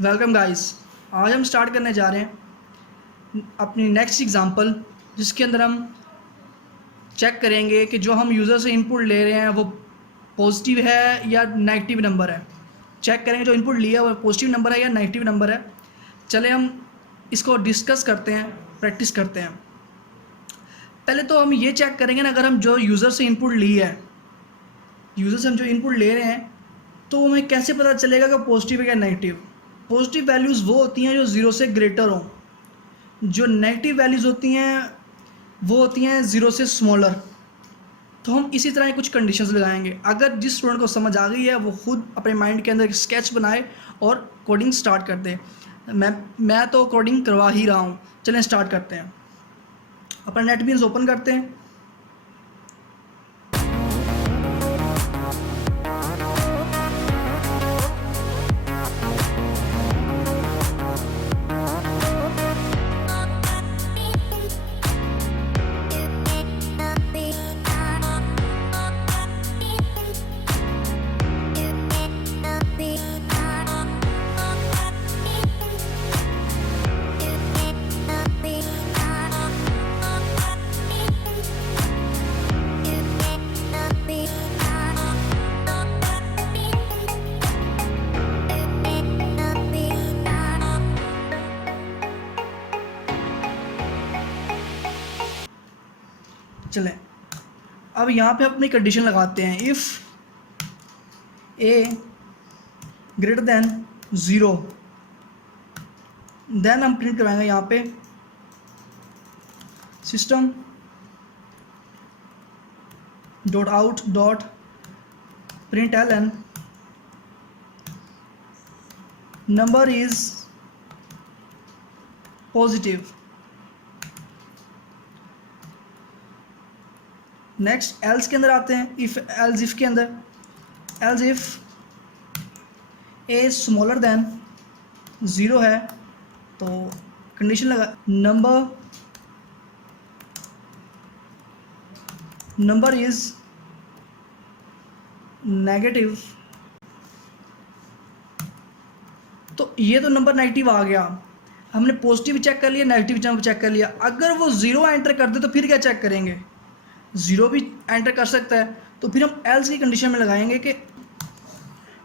Welcome guys. आज हम start करने जा रहे हैं अपनी नेक्स्ट एग्जांपल, जिसके अंदर हम चेक करेंगे कि जो हम यूज़र से इनपुट ले रहे हैं वो पॉजिटिव है या नेगेटिव नंबर है। चेक करेंगे जो इनपुट लिया है वो पॉजिटिव नंबर है या नेगेटिव नंबर है। चले हम इसको डिस्कस करते हैं, प्रैक्टिस करते हैं। पहले तो हम ये चेक करेंगे ना, अगर हम जो यूज़र से इनपुट ली है, यूज़र से हम जो इनपुट ले रहे हैं, तो हमें कैसे पता चलेगा कि पॉजिटिव है या नेगेटिव। पॉजिटिव वैल्यूज़ वो होती हैं जो ज़ीरो से ग्रेटर हों, जो नेगेटिव वैल्यूज़ होती हैं वो होती हैं ज़ीरो से स्मॉलर। तो हम इसी तरह कुछ कंडीशंस लगाएंगे। अगर जिस स्टूडेंट को समझ आ गई है वो खुद अपने माइंड के अंदर एक स्केच बनाए और कोडिंग स्टार्ट कर दे। मैं तो कोडिंग करवा ही रहा हूँ। चलें स्टार्ट करते हैं। अपना नेटबीन्स ओपन करते हैं। चलें अब यहाँ पे अपनी कंडीशन लगाते हैं। If A greater than zero, then हम प्रिंट करवाएंगे यहाँ पे system dot out dot print L N number is positive. Next else के अंदर आते हैं। इफ़ एल्स इफ़ के अंदर else if A smaller than zero है तो कंडीशन लगा नंबर इज़ नेगेटिव। तो ये तो नंबर नेगेटिव आ गया। हमने पॉजिटिव चेक कर लिया, नेगेटिव चेक कर लिया। अगर वो ज़ीरो एंटर कर दे तो फिर क्या चेक करेंगे? ज़ीरो भी एंटर कर सकता है। तो फिर हम एल्स की कंडीशन में लगाएंगे कि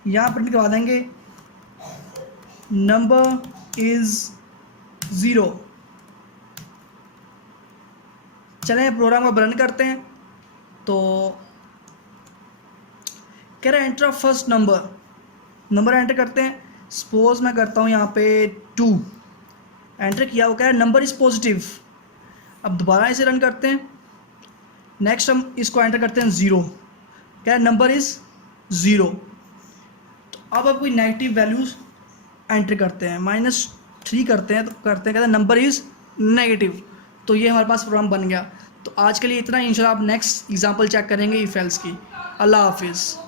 यहाँ प्रिंट करवा देंगे नंबर इज़ ज़ीरो। चलें प्रोग्राम को रन करते हैं। तो कह रहा है एंटर फर्स्ट नंबर एंटर करते हैं। सपोज मैं करता हूँ यहाँ पे 2 एंटर किया, वो कह रहा है नंबर इज़ पॉजिटिव। अब दोबारा इसे रन करते हैं। नेक्स्ट हम इसको एंटर करते हैं 0, क्या नंबर इज़ ज़ीरो। तो अब कोई नेगेटिव वैल्यूज़ एंटर करते हैं, -3 करते हैं, तो कहते हैं नंबर इज़ नेगेटिव। तो ये हमारे पास प्रोग्राम बन गया। तो आज के लिए इतना ही। इंशाल्लाह आप नेक्स्ट एग्जांपल चेक करेंगे इफ एल्स की। अल्लाह हाफिज़।